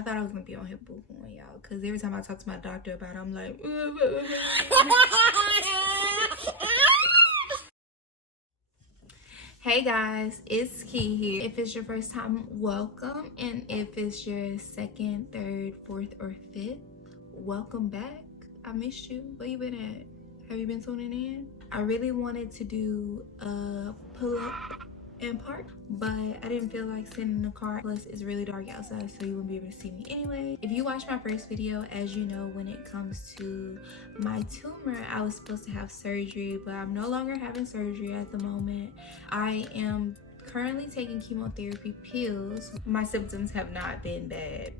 I thought I was gonna be on here boo-hooing y'all, because every time I talk to my doctor about it, I'm like, hey guys, it's Key here. If it's your first time, welcome. And if it's your second, third, fourth, or fifth, welcome back. I missed you. Where you been at? Have you been tuning in? I really wanted to do a pull-up and park, but I didn't feel like sitting in the car. Plus it's really dark outside, so you wouldn't be able to see me anyway. If you watched my first video, as you know, when it comes to my tumor, I was supposed to have surgery, but I'm no longer having surgery at the moment. I am currently taking chemotherapy pills. My symptoms have not been bad,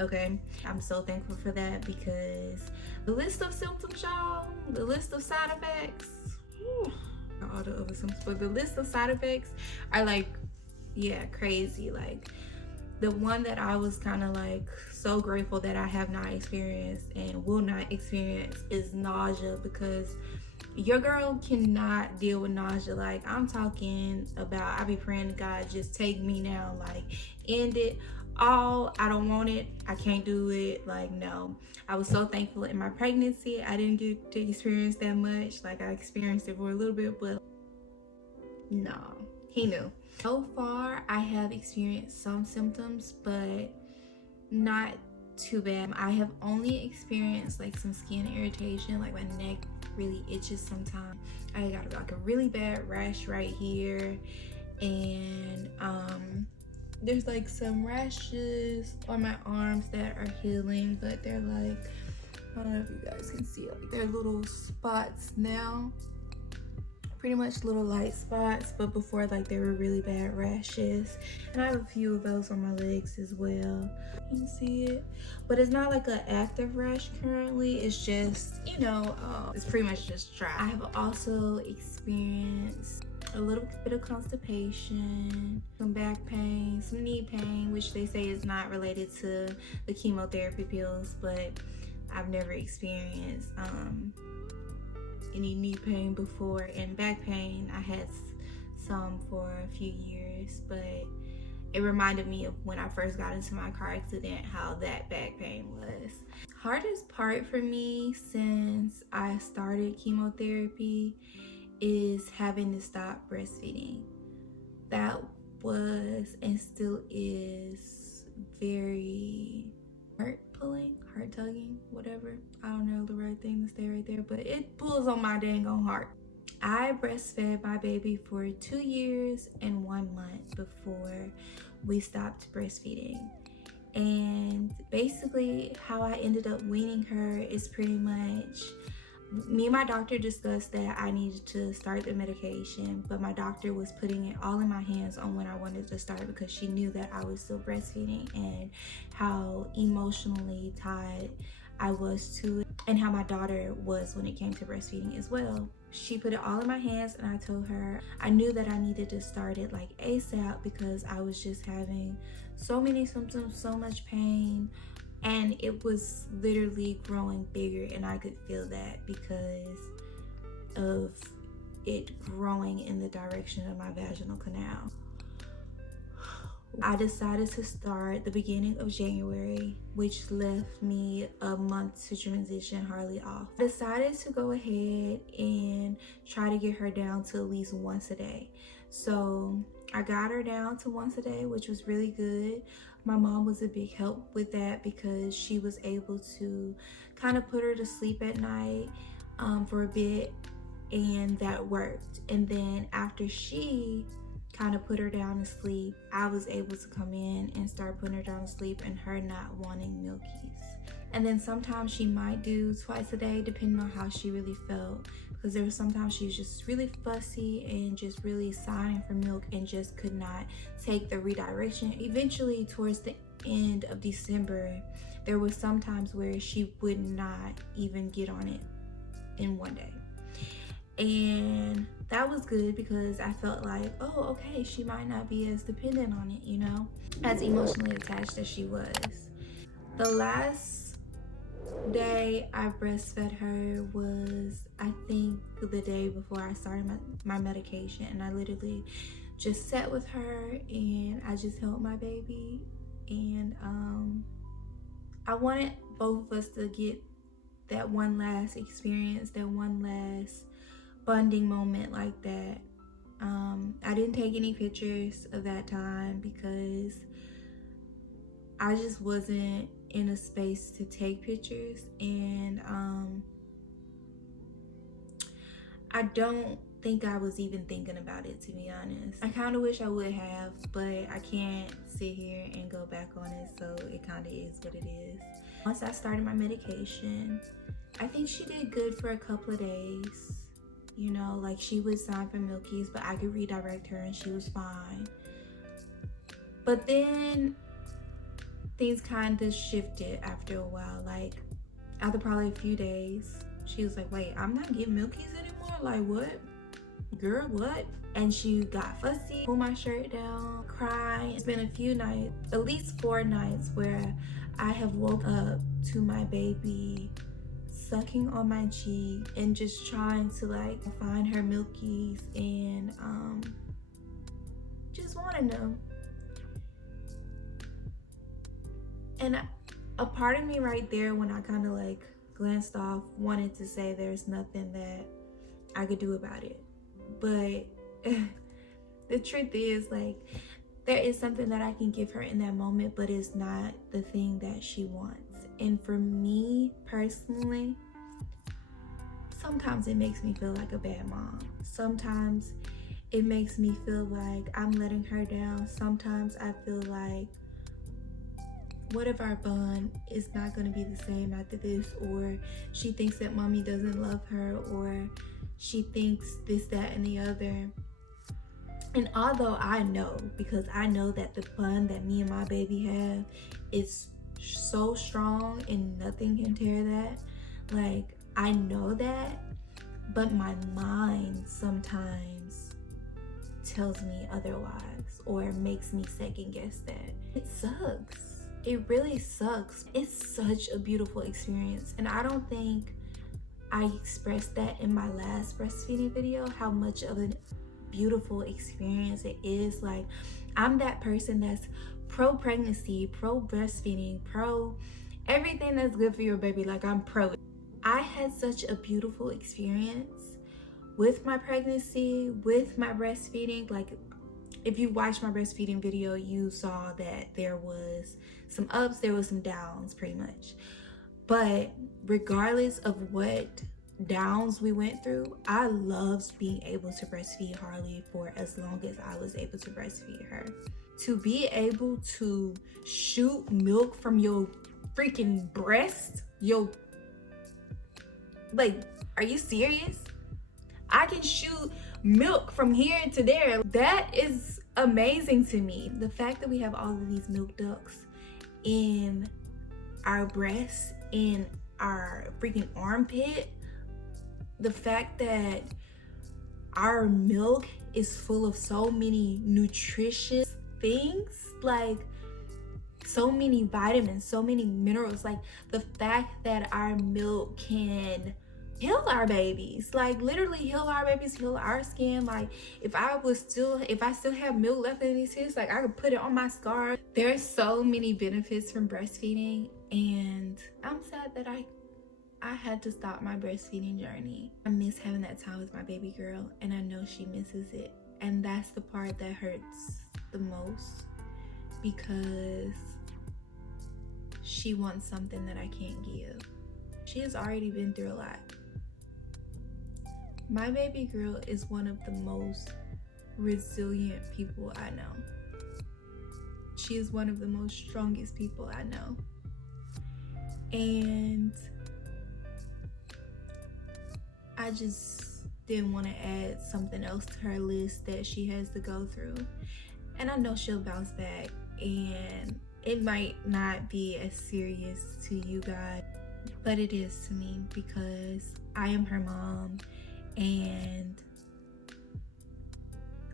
okay? I'm so thankful for that, because the list of symptoms, y'all, the list of side effects, whew, all the other symptoms, but the list of side effects are like, yeah, crazy. Like the one that I was kind of like so grateful that I have not experienced and will not experience is nausea, because your girl cannot deal with nausea. Like I'm talking about, I be praying to God, just take me now, like end it all. I don't want it, I can't do it. Like no, I was so thankful in my pregnancy. I didn't get to experience that much. Like I experienced it for a little bit, but no, he knew. So far I have experienced some symptoms, but not too bad. I have only experienced like some skin irritation, like my neck really itches sometimes. I got like a really bad rash right here, and there's like some rashes on my arms that are healing, but they're like, I don't know if you guys can see, like they're little spots now, pretty much little light spots, but before, like, they were really bad rashes. And I have a few of those on my legs as well. You can see it, but it's not like an active rash currently. It's just, you know, it's pretty much just dry. I have also experienced a little bit of constipation, some back pain, some knee pain, which they say is not related to the chemotherapy pills, but I've never experienced any knee pain before. And back pain, I had some for a few years, but it reminded me of when I first got into my car accident, how that back pain was. Hardest part for me since I started chemotherapy is having to stop breastfeeding. That was and still is very heart-pulling, heart-tugging, whatever. I don't know the right thing to say right there, but it pulls on my dang on heart. I breastfed my baby for 2 years and 1 month before we stopped breastfeeding. And basically how I ended up weaning her is pretty much, me and my doctor discussed that I needed to start the medication, but my doctor was putting it all in my hands on when I wanted to start, because she knew that I was still breastfeeding and how emotionally tied I was to it, and how my daughter was when it came to breastfeeding as well. She put it all in my hands, and I told her I knew that I needed to start it like ASAP, because I was just having so many symptoms, so much pain, and it was literally growing bigger, and I could feel that because of it growing in the direction of my vaginal canal. I decided to start the beginning of January, which left me a month to transition hardly off. I decided to go ahead and try to get her down to at least once a day. So I got her down to once a day, which was really good. My mom was a big help with that, because she was able to kind of put her to sleep at night for a bit, and that worked. And then after she kind of put her down to sleep, I was able to come in and start putting her down to sleep and her not wanting milkies. And then sometimes she might do twice a day, depending on how she really felt, because there was sometimes she was just really fussy and just really sighing for milk and just could not take the redirection. Eventually, towards the end of December, there was sometimes where she would not even get on it in one day. And that was good, because I felt like, oh, okay, she might not be as dependent on it, you know, as emotionally attached as she was. The last day I breastfed her was, I think, the day before I started my medication, and I literally just sat with her and I just held my baby And I wanted both of us to get that one last experience, that one last bonding moment like that. I didn't take any pictures of that time because I just wasn't in a space to take pictures, and I don't think I was even thinking about it, to be honest. I kind of wish I would have, but I can't sit here and go back on it, so it kind of is what it is. Once I started my medication, I think she did good for a couple of days. You know, like she would sign for Milkies, but I could redirect her and she was fine. But then things kind of shifted after a while. Like after probably a few days, she was like, wait, I'm not getting Milkies anymore? Like what? Girl, what? And she got fussy, pulled my shirt down, cried. It's been a few nights, at least 4 nights, where I have woke up to my baby sucking on my cheek and just trying to like find her Milkies and just wanting them. And a part of me right there, when I kind of like glanced off, wanted to say there's nothing that I could do about it. But the truth is, like, there is something that I can give her in that moment, but it's not the thing that she wants. And for me personally, sometimes it makes me feel like a bad mom. Sometimes it makes me feel like I'm letting her down. Sometimes I feel like, what if our bond is not going to be the same after this, or she thinks that mommy doesn't love her, or she thinks this, that, and the other. And although I know, because I know that the bond that me and my baby have is so strong and nothing can tear that, like, I know that, but my mind sometimes tells me otherwise or makes me second guess that. It sucks. It really sucks. It's such a beautiful experience, and I don't think I expressed that in my last breastfeeding video, how much of a beautiful experience it is. Like, I'm that person that's pro pregnancy, pro breastfeeding, pro everything that's good for your baby. Like, I'm pro. I had such a beautiful experience with my pregnancy, with my breastfeeding. Like, if you watched my breastfeeding video, you saw that there was some ups, there was some downs, pretty much. But regardless of what downs we went through, I loved being able to breastfeed Harley for as long as I was able to breastfeed her. To be able to shoot milk from your freaking breast, like, are you serious? I can shoot milk from here to there. That is amazing to me. The fact that we have all of these milk ducts in our breasts, in our freaking armpit, the fact that our milk is full of so many nutritious things, like so many vitamins, so many minerals, like the fact that our milk can heal our babies, like literally heal our babies, heal our skin. Like, if I still have milk left in these tits, like I could put it on my scar. There's so many benefits from breastfeeding, and I'm sad that I had to stop my breastfeeding journey. I miss having that time with my baby girl, and I know she misses it. And that's the part that hurts the most, because she wants something that I can't give. She has already been through a lot. My baby girl is one of the most resilient people I know. She is one of the most strongest people I know. And I just didn't want to add something else to her list that she has to go through. And I know she'll bounce back, and it might not be as serious to you guys, but it is to me, because I am her mom and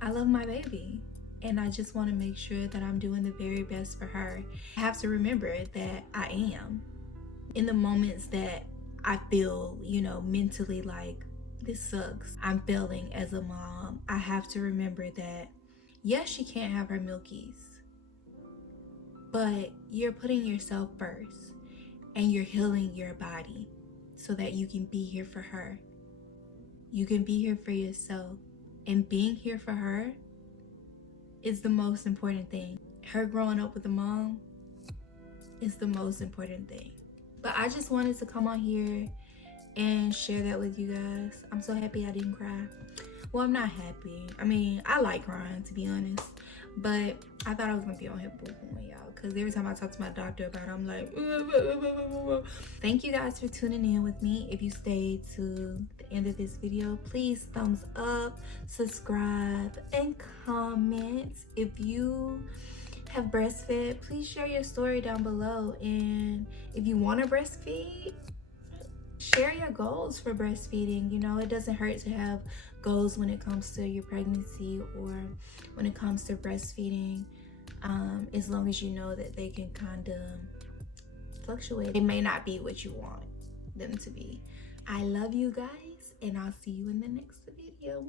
I love my baby, and I just want to make sure that I'm doing the very best for her. I have to remember that I am. In the moments that I feel, mentally like this sucks, I'm failing as a mom, I have to remember that, yes, she can't have her Milkies. but you're putting yourself first and you're healing your body so that you can be here for her. You can be here for yourself, and being here for her is the most important thing. Her growing up with a mom is the most important thing. But I just wanted to come on here and share that with you guys. I'm so happy I didn't cry. Well, I'm not happy. I mean, I like crying, to be honest, but I thought I was gonna be on here boo-booing y'all, because every time I talk to my doctor about it, I'm like, thank you guys for tuning in with me. If you stayed to the end of this video, please thumbs up, subscribe, and comment. If you have breastfed, please share your story down below. And if you want to breastfeed, share your goals for breastfeeding. You know, it doesn't hurt to have goals when it comes to your pregnancy or when it comes to breastfeeding, as long as you know that they can kind of fluctuate. It may not be what you want them to be. I love you guys, and I'll see you in the next video.